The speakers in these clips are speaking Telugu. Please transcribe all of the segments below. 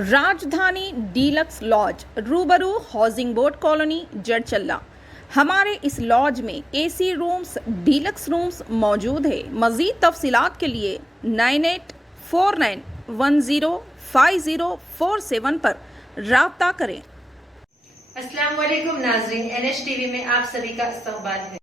राजधानी डीलक्स लॉज रूबरू हाउसिंग बोर्ड कॉलोनी जड़चल्ला। हमारे इस लॉज में एसी रूम्स डीलक्स रूम्स मौजूद है। मज़ीद तफसीलात के लिए 9849105047 पर राब्ता करें। अस्सलाम वालेकुम नाज़रीन, NH टीवी में आप सभी का इस्तकबाल है।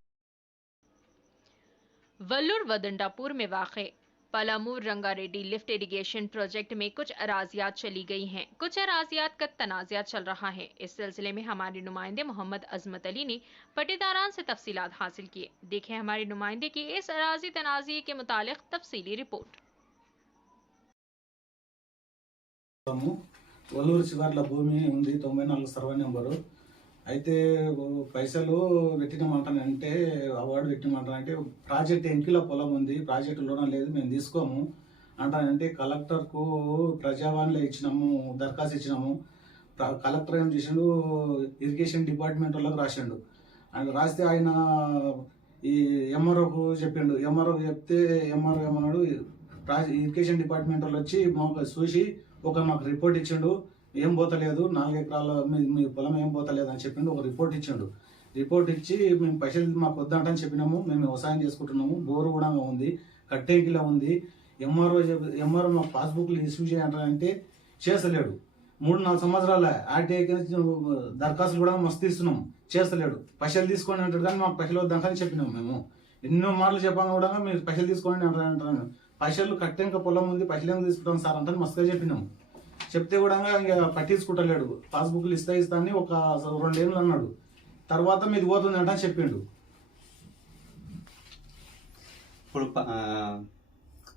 वल्लूर वदंडापुर में वाक़े Palamu Rangareddy lift irrigation project में कुछ अराजियात चली गई हैं। कुछ अराजियात का तनाज़ा चल रहा है। इस सिलसिले में हमारे नुमाइंदे मोहम्मद अजमत अली ने पट्टीदारान से तफसीलात हासिल किए। देखें हमारे नुमाइंदे की इस अराजी तनाज़े के मुतालिक तफसीली रिपोर्ट। వల్లూరు చివర్ల భూమి ఉంది 94 సర్వే నెంబరు అయితే పైసలు పెట్టినమంటానంటే అవార్డు పెట్టినమంటానంటే ప్రాజెక్ట్ ఎంకిల పొలం ఉంది, ప్రాజెక్టు లోన లేదు, మేము తీసుకోము అంటానంటే కలెక్టర్కు ప్రజావాణిలో ఇచ్చినాము, దరఖాస్తు ఇచ్చినాము. కలెక్టర్ ఏం చేసిండు, ఇరిగేషన్ డిపార్ట్మెంట్ వాళ్ళకి రాసిండు. ఆయన రాస్తే ఆయన ఈ ఎంఆర్ఓకు చెప్పిండు. ఎంఆర్ఓకి చెప్తే ఎంఆర్ఓ ఏమన్నాడు, ఇరిగేషన్ డిపార్ట్మెంట్ వాళ్ళు వచ్చి మాకు చూసి మాకు రిపోర్ట్ ఇచ్చిండు, ఏం పోతలేదు, 4 ఎకరాల మీ పొలం ఏం పోతలేదు అని చెప్పిండు. ఒక రిపోర్ట్ ఇచ్చిండు. రిపోర్ట్ ఇచ్చి మేము పైసలు మాకు వద్దంటని చెప్పినాము. మేము వ్యవసాయం చేసుకుంటున్నాము, బోరు కూడా ఉంది, కట్టేకిలా ఉంది. ఎంఆర్ఓ మాకు పాస్బుక్లు ఇష్యూ చేయాలంటే చేస్తలేడు. 3-4 సంవత్సరాల ఆర్టీఐకి దరఖాస్తులు కూడా మస్తు ఇస్తున్నాము, చేస్తలేడు. పైసలు తీసుకోండి అంటాడు కానీ మాకు పైసలు వద్దంటని చెప్పినాము. మేము ఎన్నో మార్లు చెప్పాము కూడా మీరు పైసలు తీసుకోండి అంటారు. పైసలు కట్టేంక పొలం ఉంది, పైసలు ఏం తీసుకుంటాం సార్ అంటే మస్తుగా చెప్పినాము. చెప్తే కూడా ఇంకా పట్టించుకుంటలేడు. పాస్బుక్లు ఇస్తా అని ఒక 2 ఏళ్ళు అన్నాడు. తర్వాత మీది పోతుంది అంటే చెప్పిండు. ఇప్పుడు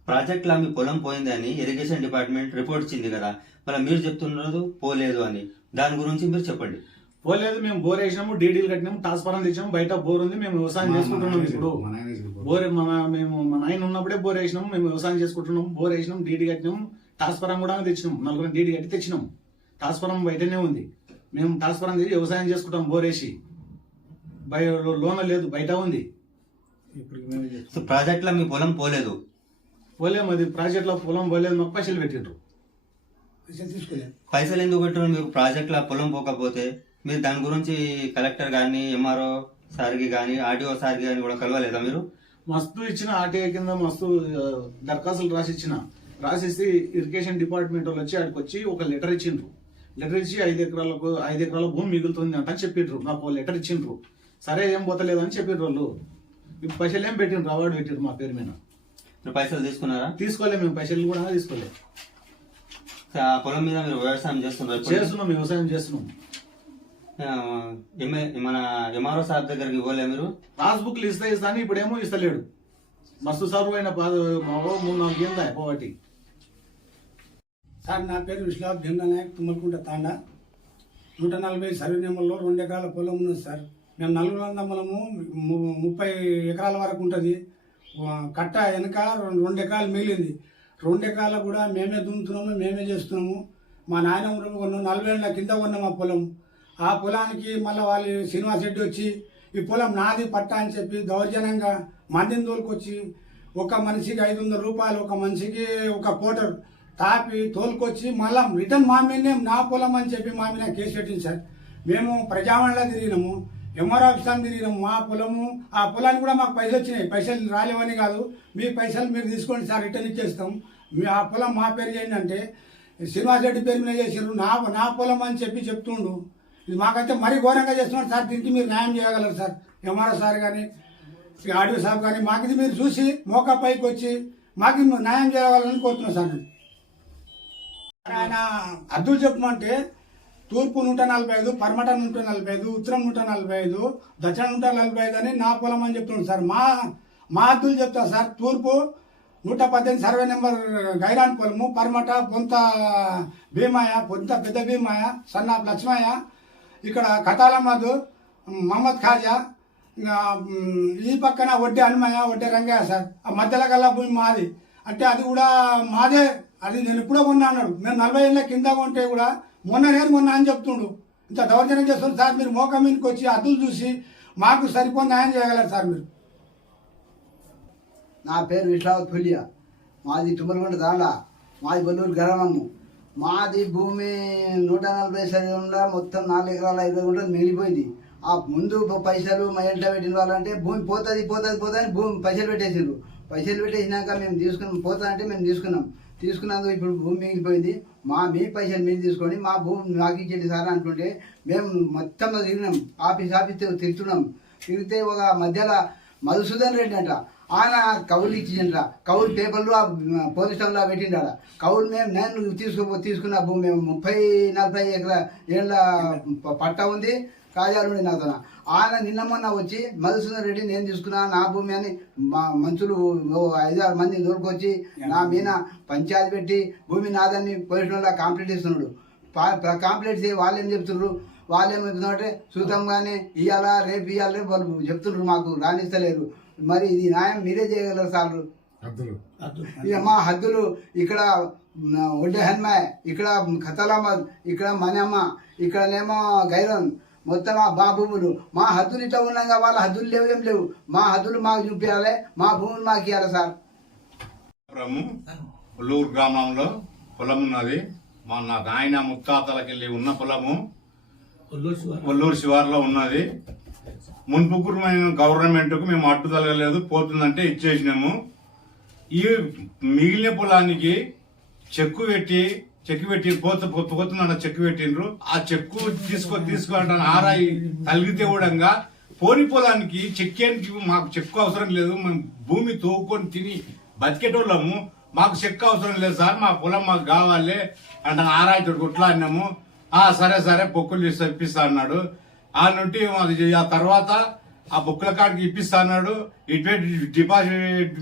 ప్రాజెక్ట్లో మీ పొలం పోయింది అని ఇరిగేషన్ డిపార్ట్మెంట్ రిపోర్ట్ ఇచ్చింది కదా, మళ్ళీ మీరు చెప్తున్నారు పోలేదు అని. దాని గురించి మీరు చెప్పండి. పోలేదు, మేము బోర్ వేసినాము, డీడీలు కట్టినాము, ట్రాన్స్ఫారం తెచ్చాము, బయట బోర్ ఉంది, మేము వ్యవసాయం చేసుకుంటున్నాము. ఇప్పుడు బోర్ మా నాయన ఉన్నప్పుడే బోర్ వేసినాము, మేము వ్యవసాయం చేసుకుంటున్నాము. బోర్ వేసినాము, డీడీ కట్టినాము, ట్రాన్స్ఫారం కూడా తెచ్చినాము. 4 డీడీ కట్టి తెచ్చినాము. ట్రాన్స్ఫారం బయటనే ఉంది, మేము ట్రాన్స్ఫారం తెచ్చి వ్యవసాయం చేసుకుంటాం. బోర్ వేసి లోన లేదు, బయట ఉంది. ఇప్పుడు ప్రాజెక్ట్లో మీ పొలం పోలేదు. అది ప్రాజెక్ట్లో పొలం పోలేదు, మాకు పైసలు పెట్టిండ్రు. పైసలు ఎందుకు పెట్టారు మీకు? ప్రాజెక్ట్లో పొలం పోకపోతే మీరు దాని గురించి కలెక్టర్ కానీ, ఎంఆర్ఓ సార్కి కానీ, ఆర్టీఓ సార్కి కానీ కూడా కలవలేదా మీరు? మస్తు ఇచ్చిన, ఆర్టీఐ కింద మస్తు దరఖాస్తులు రాసిస్తే ఇరిగేషన్ డిపార్ట్మెంట్ వాళ్ళు వచ్చి ఆడికి వచ్చి ఒక లెటర్ ఇచ్చిండ్రు. లెటర్ ఇచ్చి 5 ఎకరాల భూమి మిగులుతుంది అంట అని చెప్పిండ్రు. నాకు లెటర్ ఇచ్చిండ్రు. సరే ఏం పోతలేదు అని చెప్పిండ్రు వాళ్ళు. పైసలు ఏం పెట్టిండ్రు, అవార్డు పెట్టిండ్రు మా పేరు మీద. పైసలు తీసుకున్నారా? తీసుకోలేదు, మేము పైసలు కూడా తీసుకోలేదు. పొలం మీద మీరు వ్యవసాయం చేస్తున్నాం, వ్యవసాయం చేస్తున్నాం. మన ఎంఆర్ఓ సార్ దగ్గరికి పోలే మీరు? పాస్బుక్లు ఇస్తా అని ఇప్పుడేమో ఇస్తలేడు. మస్తు సర్వ్ అయిన 3-4 ఏళ్ళ పోవటి. సార్ నా పేరు విశ్వనాథ్ భీమనాయక్, తుమ్మలకుంట తాండా. 140 సర్వే నెంబర్లో 2 ఎకరాల పొలం ఉన్నది సార్. మేము నలుగురు పొలము 30 ఎకరాల వరకు ఉంటుంది. కట్ట వెనక 2 ఎకరాలు మిగిలింది. 2 ఎకరాలు కూడా మేమే దున్నుతున్నాము, మేమే చేస్తున్నాము. మా నాయన 40 ఏళ్ళ కింద ఉన్నాం ఆ పొలం. ఆ పొలానికి మళ్ళీ వాళ్ళు శ్రీనివాస్ రెడ్డి వచ్చి ఈ పొలం నాది పట్టా అని చెప్పి దౌర్జన్యంగా మందిని తోలుకొచ్చి ఒక మనిషికి 500 రూపాయలు, ఒక మనిషికి ఒక కోటర్ తాపి తోలుకొచ్చి మళ్ళీ రిటర్న్ మా మీదనే నా పొలం అని చెప్పి మా మీద కేసు పెట్టింది సార్. మేము ప్రజావాణిలో తిరిగినాము, ఎంఆర్ఓ ఆఫీస్ తిరిగినాము. మా పొలము, ఆ పొలానికి కూడా మాకు పైసలు వచ్చినాయి. పైసలు రాలేవని కాదు, మీ పైసలు మీరు తీసుకోండి సార్, రిటర్న్ ఇచ్చేస్తాం, మీ ఆ పొలం మా పేరు చేయండి అంటే శ్రీనివాస్ రెడ్డి పేరు మీద చేసారు. నా పొలం అని చెప్పి చెప్తుండు. ఇది మాకైతే మరీ ఘోరంగా చేస్తున్నాడు సార్. దీనికి మీరు న్యాయం చేయగలరు సార్. ఎంఆర్ఓ సార్ కానీ, ఆర్డీఓ సార్ కానీ మాకు ఇది మీరు చూసి మోకా పైకి వచ్చి మాకు న్యాయం చేయగలరని కోరుతున్నాను సార్. ఆయన అద్దులు చెప్పమంటే తూర్పు 145, పరమట 145, ఉత్తరం 145, దక్షిణం 145 అని నా పొలం అని చెప్తున్నాడు సార్. మా అద్దులు చెప్తా సార్. తూర్పు 118 సర్వే నెంబర్ గైరాన్ పొలము, పరమట పొంత భీమయ్య, పొంత పెద్ద భీమయ్య, సన్నా లక్ష్మయ్య, ఇక్కడ కతాలమ్మదు మహమ్మద్ ఖాజా, ఈ పక్కన వడ్డే హనుమయ్య, వడ్డే రంగయ్య సార్. ఆ మధ్యలో గల్లా భూమి మాది అంటే అది కూడా మాదే. అది నేను ఎప్పుడో కొన్నా అన్నాడు. మేము 40 ఏళ్ళ కింద కొంటే కూడా మొన్న అని చెప్తుండు. ఇంత దౌర్జన్యం చేస్తుంది సార్. మీరు మోకా మీదకి వచ్చి అద్దులు చూసి మాకు సరిపోని న్యాయం చేయగలరు సార్ మీరు. నా పేరు విశ్వనాథ్ పులియా, మాది తుమ్మలగుంట తాండా, మాది బల్లూరు గ్రామము. మాది భూమి 140 సర్వేలో మొత్తం 4 ఎకరాల 5 గుంటలు మిగిలిపోయింది. ఆ ముందు పైసలు మా ఇంట్లో పెట్టిన వాళ్ళంటే భూమి పోతుంది అని భూమి పైసలు పెట్టేసారు. పైసలు పెట్టేసినాక మేము తీసుకున్నాం, పోతుందంటే మేము తీసుకున్నందుకు ఇప్పుడు భూమి మిగిలిపోయింది. మీ పైసలు మీరు తీసుకొని మా భూమి మాకు ఇచ్చేది సార్ అంటుంటే మేము మొత్తం తిరిగినాం, ఆఫీస్ తిరుగుతున్నాం. తిరిగితే ఒక మధ్యలో మధుసూదన్ రెడ్డి అంట, ఆయన కౌలు ఇచ్చిండ్ర, కౌలు పేపర్లు పోలీస్ స్టేషన్లో పెట్టిండ. కౌలు నేను తీసుకున్న భూమి మేము 30-40 ఏళ్ళ పట్టా ఉంది, కాజాలు నాతో. ఆయన నిన్న మొన్న వచ్చి మధుసూదన్ రెడ్డి నేను తీసుకున్నా నా భూమి అని మనుషులు 5-6 మంది దొరికొచ్చి నా మీద పంచాయతీ పెట్టి భూమి నాదని పోలీసుల కంప్లైంట్ ఇస్తున్నాడు. కంప్లైంట్ చేసి వాళ్ళు ఏం చెప్తున్నారు, వాళ్ళు ఏం చెప్తున్నారంటే చూద్దాం కానీ రేపు ఇవ్వాలి వాళ్ళు చెప్తున్నారు, మాకు రాణిస్తలేరు. మరి ఇది న్యాయం మీరే చేయగలరు సార్. ఇక మా హద్దులు ఇక్కడ ఒడ్డే హన్మాయ్, ఇక్కడ ఖతలామద్, ఇక్కడ మనమ్మ, ఇక్కడనేమో గైరన్, మొత్తం మా భూములు. మా హద్దులు ఇట్లా ఉన్నాగా వాళ్ళ హద్దులు లేవు, ఏం లేవు. మా హద్దులు మాకు చూపించాలి, మా భూములు మాకు ఇవ్వాలి సార్. ఉల్లూరు గ్రామంలో పొలం ఉన్నది. మా నా నాయన ముత్తాతలకెళ్ళి ఉన్న పొలము ఉల్లూరు శివార్లో ఉన్నది. మున్పుకుమైన గవర్నమెంట్కు మేము అడ్డుదలగలేదు, పోతుందంటే ఇచ్చేసినాము. ఈ మిగిలిన పొలానికి చెక్కు పెట్టి పోతుందన్న చెక్కు పెట్టిండ్రు. ఆ చెక్కు తీసుకోవడానికి ఆరాయి తలిగితే కూడా పోని పొలానికి చెక్కేందుకు మాకు చెక్కు అవసరం లేదు, మేము భూమి తోవుకొని తిని బతికేటోళ్ళము, మాకు చెక్కు అవసరం లేదు సార్, మా పొలం మాకు కావాలి అంటే ఆరాయితో కొట్లాడినాము. సరే బొక్కులు ఇప్పిస్తా అన్నాడు. ఆ నుండి ఆ తర్వాత ఆ బొక్కుల కాడికి ఇప్పిస్తా అన్నాడు. ఇటువంటి డిపాజిట్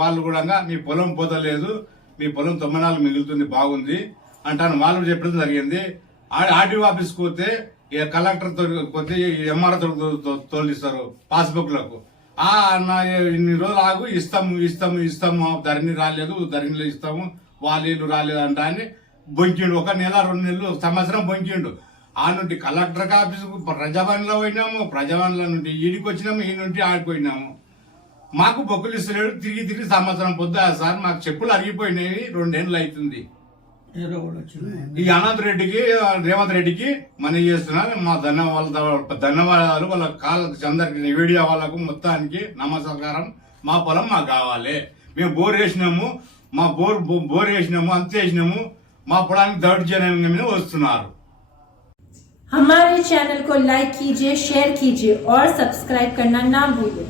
వాళ్ళు కూడా మీ పొలం పోతలేదు, మీ పొలం 94 మిగులుతుంది, బాగుంది అంటాను. వాళ్ళు చెప్పడం జరిగింది. ఆర్డీఓ ఆఫీస్కి పోతే కలెక్టర్ పోతే ఎంఆర్ఓ తోలిస్తారు పాస్బుక్లకు. ఇన్ని రోజులు ఆగు, ఇస్తాము ధరణి రాలేదు, ధరణిలో ఇస్తాము, వాళ్ళు రాలేదు అంట అని బొంకిండు. 1 నెల 2 నెలలు సంవత్సరం బొంకిండు. ఆ నుండి కలెక్టర్ ఆఫీస్కు ప్రజావాణిలో పోయినాము, ప్రజావాణిలో నుండి ఈడికి వచ్చినాము, ఈ నుండి ఆడిపోయినాము. మాకు బొక్కులు ఇస్తలేడు. తిరిగి సంవత్సరం పొద్దా సార్, మాకు చెప్పులు అరిగిపోయినాయి, 2 ఏళ్ళు అవుతుంది. ఈ అనంత్ రెడ్డికి రేవంత్ రెడ్డికి మనం చేస్తున్నాను మా ధన్యవాదాలు. వాళ్ళ అందరికి వీడియో వాళ్ళకు మొత్తానికి నమస్కారం. మా పొలం మాకు కావాలి, మేము బోర్ వేసినాము, మా బోర్ వేసినాము, అంత వేసినాము, మా పొలానికి దౌర్జన్యంగా వస్తున్నారు. हमारे चैनल को लाइक कीजिए, शेयर कीजिए और सब्सक्राइब करना ना भूलें।